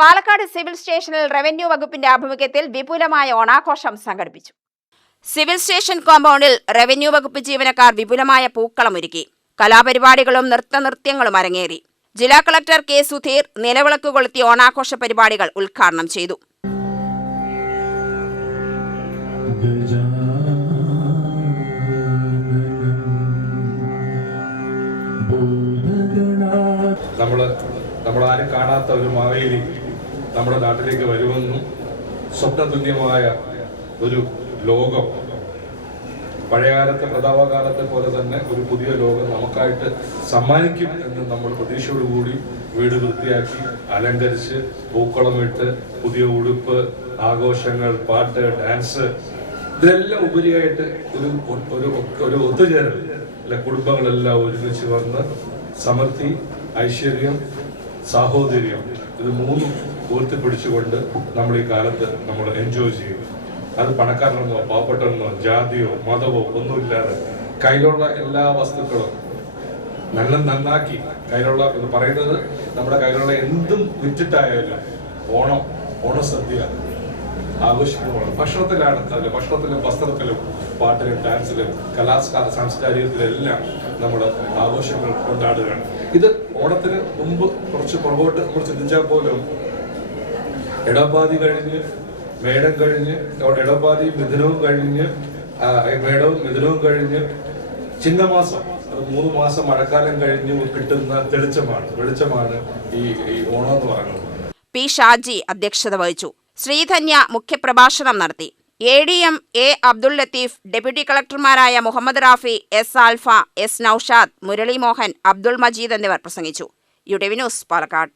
Palakkad civil സ്റ്റേഷനിൽ revenue വകുപ്പിന്റെ ആഭിമുഖ്യത്തിൽ വിപുലമായ ഓണാഘോഷം സംഘടിപ്പിച്ചു. സിവിൽ സ്റ്റേഷൻ കോമ്പൗണ്ടിൽ റവന്യൂ വകുപ്പ് ജീവനക്കാർ വിപുലമായ പൂക്കളമൊരുക്കി. കലാപരിപാടികളും നൃത്തനൃത്യങ്ങളും അരങ്ങേറി. ജില്ലാ കളക്ടർ കെ സുധീർ നിലവിളക്ക് കൊളുത്തി ഓണാഘോഷ പരിപാടികൾ ഉദ്ഘാടനം ചെയ്തു. നമ്മളാരും കാണാത്ത ഒരു മാവേലി നമ്മുടെ നാട്ടിലേക്ക് വരുമെന്നും സ്വപ്നതുല്യമായ ഒരു ലോകം, പഴയകാലത്തെ പ്രതാപകാലത്തെ പോലെ തന്നെ ഒരു പുതിയ ലോകം നമുക്കായിട്ട് സമ്മാനിക്കും എന്ന് നമ്മൾ പ്രതീക്ഷയോടുകൂടി വീട് വൃത്തിയാക്കി അലങ്കരിച്ച് പൂക്കളമിട്ട് പുതിയ ഉടുപ്പ്, ആഘോഷങ്ങൾ, പാട്ട്, ഡാൻസ്, ഇതെല്ലാം ഉപരിയായിട്ട് ഒരു ഒത്തുചേരൽ അല്ല, കുടുംബങ്ങളെല്ലാം ഒരുമിച്ച് വന്ന് സമൃദ്ധി, ഐശ്വര്യം, സാഹോദര്യം ഇത് മൂന്നും ഉയർത്തിപ്പിടിച്ചുകൊണ്ട് നമ്മൾ ഈ കാലത്ത് നമ്മൾ എൻജോയ് ചെയ്യും. അത് പണക്കാരനെന്നോ പാവപ്പെട്ടവനെന്നോ ജാതിയോ മതമോ ഒന്നുമില്ലാതെ കയ്യിലുള്ള എല്ലാ വസ്തുക്കളും നന്നാക്കി കയ്യിലുള്ള എന്ന് പറയുന്നത് നമ്മുടെ കയ്യിലുള്ള എന്തും വിറ്റിട്ടായാലും ഓണസദ്യ ആഘോഷിക്കുന്നതാണ്. ഭക്ഷണത്തിലാണ് അതിൽ, ഭക്ഷണത്തിലും വസ്ത്രത്തിലും പാട്ടിലും ഡാൻസിലും സാംസ്കാരികത്തിലെല്ലാം നമ്മൾ ആഘോഷങ്ങൾ കൊണ്ടാടുകയാണ്. ഇത് ഓണത്തിന് മുമ്പ് കുറച്ച് പുറകോട്ട് നമ്മൾ ചിന്തിച്ചാൽ പോലും ഇടപാതി കഴിഞ്ഞ് മേടം കഴിഞ്ഞ് ഇടപാതി മിഥുനവും കഴിഞ്ഞ് മേടവും മിഥുനവും കഴിഞ്ഞ് ചിങ്ങമാസം, അത് 3 മാസം മഴക്കാലം കഴിഞ്ഞ് കിട്ടുന്ന വെളിച്ചമാണ് ഈ ഓണം എന്ന് പറയുന്നത്. പി ഷാജി അധ്യക്ഷത വഹിച്ചു. ശ്രീധന്യ മുഖ്യപ്രഭാഷണം നടത്തി. ADM A Abdul Latheef, deputy കളക്ടർമാരായ മുഹമ്മദ് റാഫി, എസ് ആൽഫ, എസ് നൌഷാദ്, മുരളി മോഹൻ, അബ്ദുൾ മജീദ് എന്നിവർ പ്രസംഗിച്ചു. UTV news, Palakkad.